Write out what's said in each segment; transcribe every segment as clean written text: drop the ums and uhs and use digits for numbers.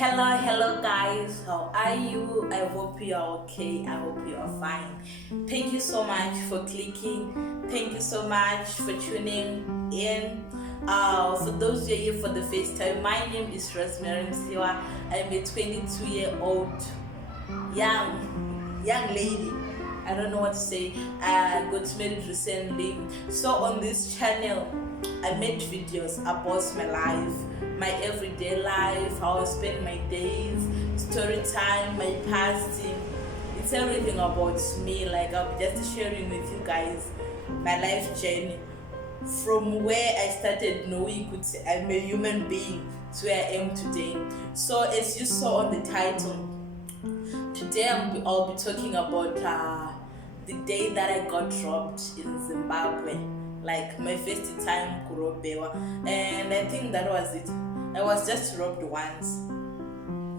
Hello guys, how are you? I hope you are okay. I hope you are fine. Thank you so much for clicking. Thank you so much for tuning in. For those who are here for the first time, my name is Rosemary Msiwa. I'm a 22-year-old young lady. I don't know what to say. I got married recently. So on this channel, I made videos about my life, my everyday life, how I spend my days, story time, my past. It's everything about me. Like I'll be just sharing with you guys my life journey from where I started knowing I'm a human being to where I am today. So as you saw on the title, today I'll be talking about the day that I got robbed in Zimbabwe. Like my first time kurobewa, and I think that was it. I was just robbed once.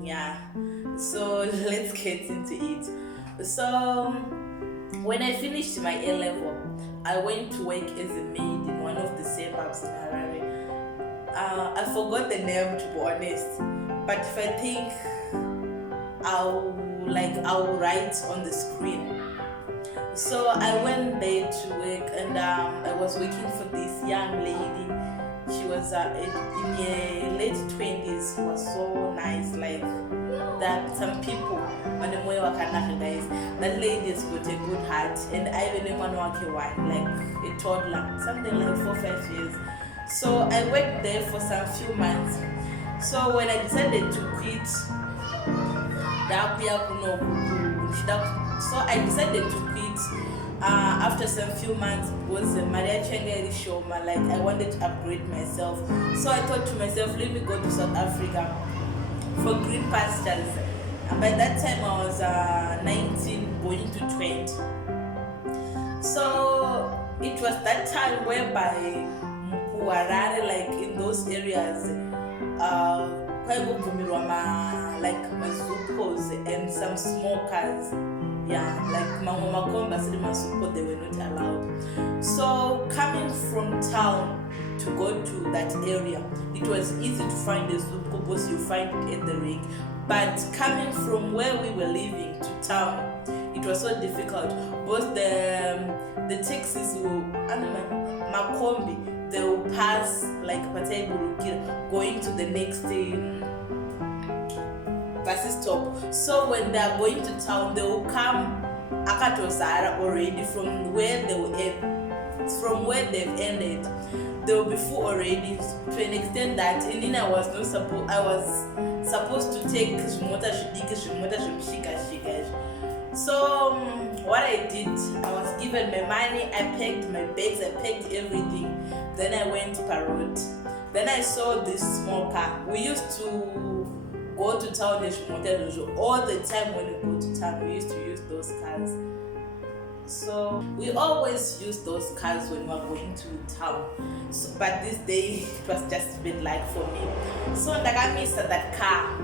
Yeah. So let's get into it. So when I finished my A level, I went to work as a maid in one of the suburbs in Harare. I forgot the name, to be honest, but if I think I'll write on the screen. So I went there to work, and I was working for this young lady. She was in her late 20s. She was so nice, like that. Some people, when the guys, that lady has got a good heart, and I even one like a toddler, something like 4-5 years. So I worked there for some few months. So when I decided to quit, so I decided to quit after some few months because Maria Chengeri Shoma, like I wanted to upgrade myself. So I thought to myself, let me go to South Africa for green pastures. And by that time I was 19 going to 20. So it was that time whereby Harare, like in those areas, like mazupos and some smokers. Yeah, like Makomba, they were not allowed. So coming from town to go to that area, it was easy to find a soup because you find it at the ring. But coming from where we were living to town, it was so difficult because the taxis will Makombi, they will pass like going to the next bus stop. So when they are going to town, they will come Akatosara already from where they will end, from where they've ended. They will be full already, to an extent that I was supposed to take So what I did, I was given my money, I packed my bags, I packed everything. Then I went to Parrot. Then I saw this small car. We used to go to town all the time. When we go to town, we used to use those cars. So we always use those cars when we are going to town. So, but this day it was just a bit like for me. So I missed that car.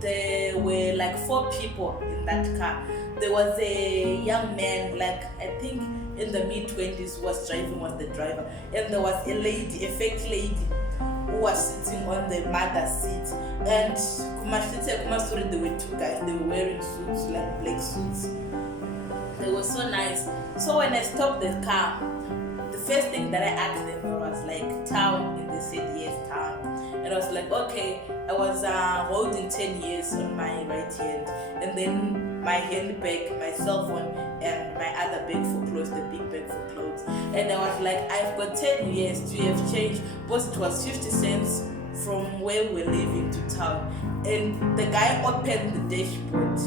There were like 4 people in that car. There was a young man, like I think in the mid-20s, was the driver, and there was a lady, a fake lady, who was sitting on the mother's seat. And there were 2 guys. They were wearing suits, like black suits. They were so nice. So when I stopped the car, the first thing that I asked them was like town, and they said yes, town. And I was like, okay. I was holding 10 years on my right hand, and then my handbag, my cell phone, and my other bag for clothes, the big bag for clothes. And I was like, I've got 10 years to have changed, because it was 50 cents from where we're living to town. And the guy opened the dashboard.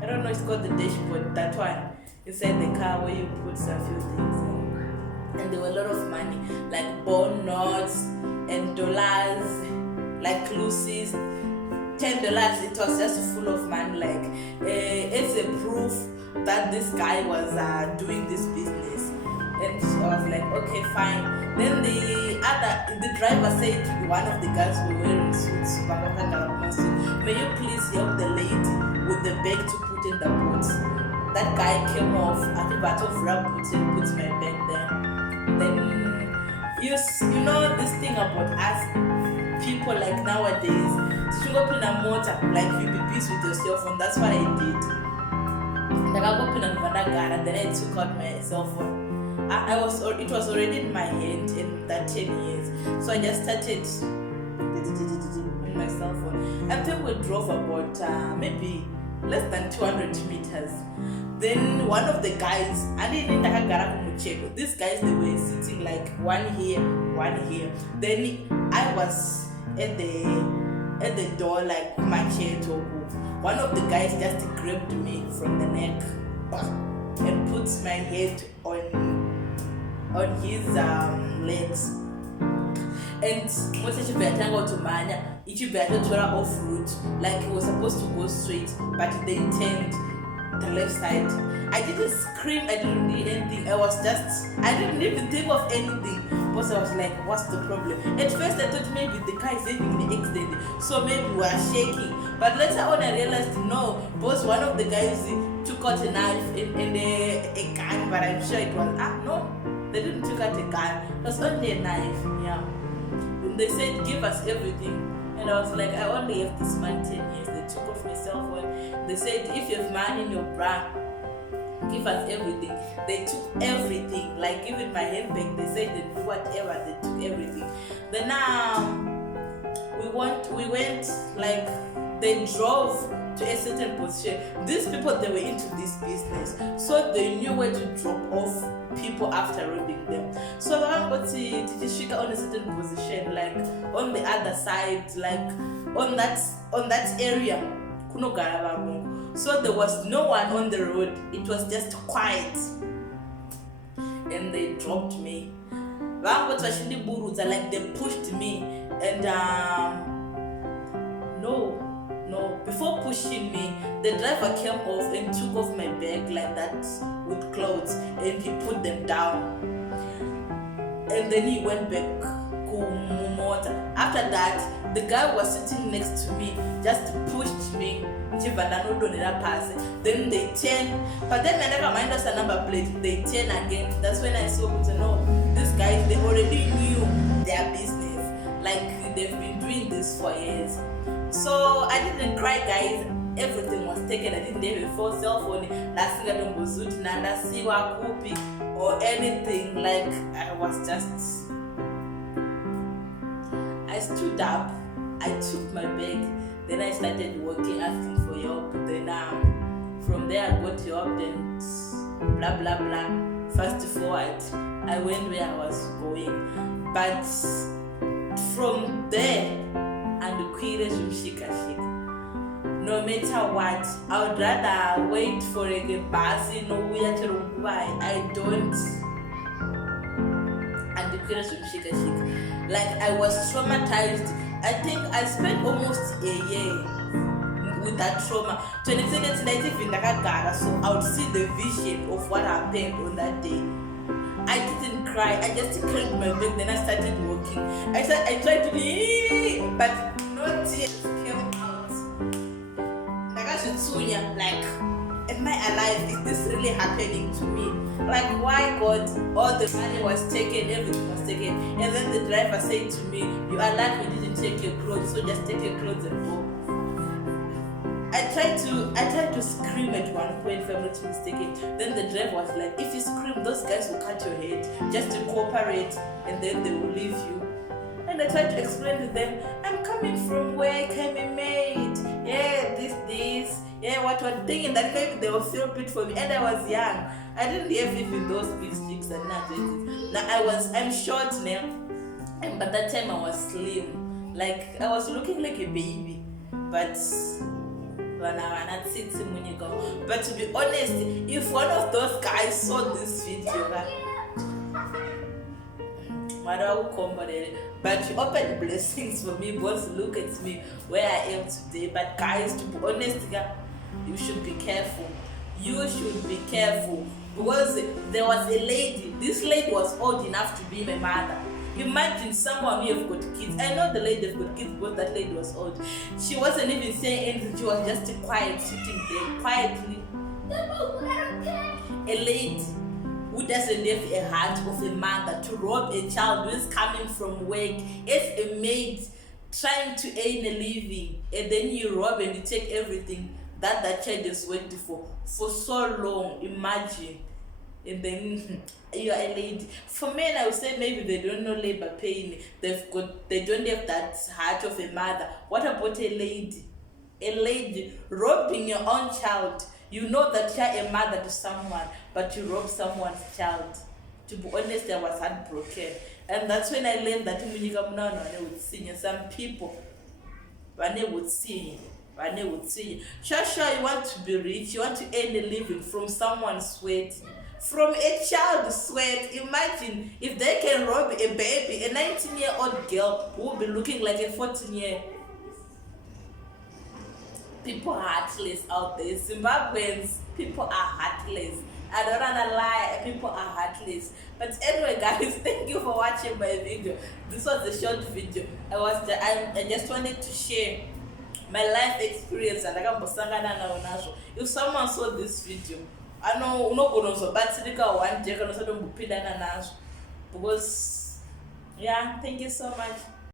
I don't know, it's called the dashboard, that one. Inside the car where you put some few things in. And there were a lot of money, like bond notes and dollars, like Lucy's $10. It was just full of money, like it's a proof that this guy was doing this business. And I was like, okay, fine. Then the driver said to one of the guys who were wearing suits, may you please help the lady with the bag to put in the boot. That guy came off at the bottom of rug, put my bag there. Then you know this thing about us people, like nowadays, go in a motor, like you be busy with your cell phone. That's what I did. Like I go in a Vandagara, then I took out my cell phone. It was already in my hand in that 10 years. So I just started in my cell phone. I think we drove about maybe less than 200 meters. Then one of the guys, these guys, they were sitting like one here. Then I was at the door like machete. One of the guys just grabbed me from the neck and put my head on his legs. And what if I go to Manya? It should be off route, like it was supposed to go straight, but they turned the left side. I didn't scream, I didn't do anything. I didn't even think of anything. Because I was like, what's the problem? At first I thought maybe the car is having the accident, so maybe we are shaking. But later on I realized no, because one of the guys took out a knife and a gun, but I'm sure it was no, they didn't take out a gun. It was only a knife. Yeah. And they said give us everything. And I was like, I only have this man 10 years. They took off my cell phone. They said, if you have money in your bra, give us everything. They took everything, like even my handbag. They said they do whatever. They took everything. Then we went like they drove to a certain position. These people, they were into this business, so they knew where to drop off people after robbing them. So I got to on a certain position, like on the other side, like on that area. So there was no one on the road. It was just quiet, and they dropped me. Like they pushed me, and no. Before pushing me, the driver came off and took off my bag like that with clothes, and he put them down. And then he went back. After that, the guy was sitting next to me, just pushed me. Then they turn, but then I never mind us a number plate. They turn again. That's when I saw these guys, they already knew their business. Like they've been doing this for years. So I didn't cry, guys. Everything was taken. I didn't have a phone, cell phone, or anything. Like I stood up, I took my bag, then I started walking, asking for help. Then from there I got help, then blah blah blah. Fast forward, I went where I was going. But from there, and the queries will shika. No matter what, I would rather wait for a bus in nowhere to buy. I don't. And the queries will shika. Like I was traumatized. I think I spent almost a year with that trauma. So I would see the vision of what happened on that day. I didn't cry. I just cleaned my bag. Then I started walking. I tried to be, but no tears came out. Like, am I alive? Is this really happening to me? Like, why God? All the money was taken, everything was taken, and then the driver said to me, "You are alive. We didn't take your clothes, so just take your clothes and go." I tried to scream at one point, if I'm not mistaken. Then the driver was like, if you scream, those guys will cut your head just to cooperate, and then they will leave you. And I tried to explain to them, I'm coming from work, I'm a maid. Yeah, this. Yeah, what thinking that maybe they will feel bad for me. And I was young. I didn't have even those big sticks and nothing. Now I'm short now. And by that time I was slim. Like I was looking like a baby. But to be honest, if one of those guys saw this video, but you opened blessings for me, boss. Look at me where I am today. But guys, to be honest, you should be careful. You should be careful, because there was a lady. This lady was old enough to be my mother. Imagine someone who have got kids. I know the lady have got kids, but that lady was old. She wasn't even saying anything. She was just quiet, sitting there quietly. A lady who doesn't have a heart of a mother to rob a child who is coming from work as a maid trying to earn a living, and then you rob and you take everything that child has worked for so long. Imagine. And then you are a lady. For men, I would say maybe they don't know labor pain. They don't have that heart of a mother. What about a lady? A lady robbing your own child. You know that you're a mother to someone, but you rob someone's child. To be honest, I was heartbroken. And that's when I learned that would sing. And some people, when they would sing, sure, you want to be rich, you want to earn a living from someone's sweat. From a child's sweat. Imagine if they can rob a baby, a 19-year-old girl who will be looking like a 14-year. People are heartless out there. Zimbabweans, people are heartless. I don't wanna lie, people are heartless. But anyway, guys, thank you for watching my video. This was a short video. I just wanted to share my life experience and if someone saw this video, I know one day because yeah, thank you so much.